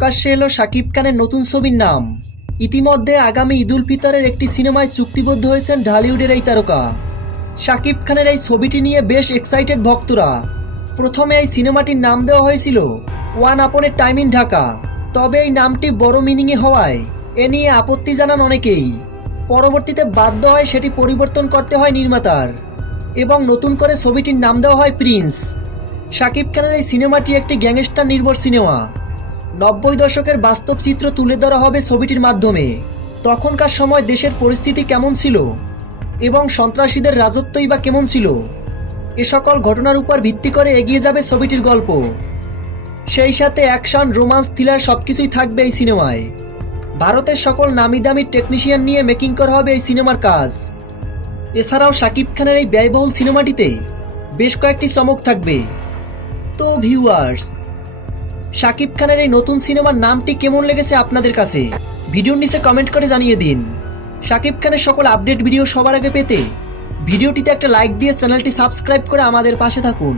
প্রকাশ্যে এলো শাকিব খানের নতুন ছবির নাম। ইতিমধ্যে আগামী ঈদুল ফিতরের একটি সিনেমায় চুক্তিবদ্ধ হয়েছেন ঢালিউডের এই তারকা। শাকিব খানের এই ছবিটি নিয়ে বেশ এক্সাইটেড ভক্তরা। প্রথমে এই সিনেমাটির নাম দেওয়া হয়েছিল ওয়ান আপনের টাইম ইন ঢাকা। তবে এই নামটি বড় মিনিংয়ে হওয়ায় এ নিয়ে আপত্তি জানান অনেকেই। পরবর্তীতে বাধ্য হয় সেটি পরিবর্তন করতে হয় নির্মাতার। এবং নতুন করে ছবিটির নাম দেওয়া হয় প্রিন্স। শাকিব খানের এই সিনেমাটি একটি গ্যাংস্টার নির্ভর সিনেমা। নব্বই দশকের বাস্তব চিত্র তুলে ধরা হবে ছবিটির মাধ্যমে। তখনকার সময় দেশের পরিস্থিতি কেমন ছিল? এবং সন্ত্রাসীদের রাজত্বই বা কেমন ছিল? এ সকল ঘটনার উপর ভিত্তি করে এগিয়ে যাবে ছবিটির গল্প। সেই সাথে অ্যাকশন, রোমান্স, থ্রিলার সব কিছুই থাকবে এই সিনেমায়। ভারতের সকল নামি দামি টেকনিশিয়ান নিয়ে মেকিং করা হবে এই সিনেমার কাজ। এছাড়াও শাকিব খানের এই ব্যয়বহুল সিনেমাটিতে বেশ কয়েকটি চমক থাকবে। তো ভিউয়ার্স শাকিব খানের এই নতুন সিনেমার নামটি কেমন লেগেছে আপনাদের কাছে? ভিডিওর নিচে কমেন্ট করে জানিয়ে দিন। শাকিব খানের সকল আপডেট ভিডিও সবার আগে পেতে ভিডিওটিতে একটা লাইক দিয়ে চ্যানেলটি সাবস্ক্রাইব করে আমাদের পাশে থাকুন।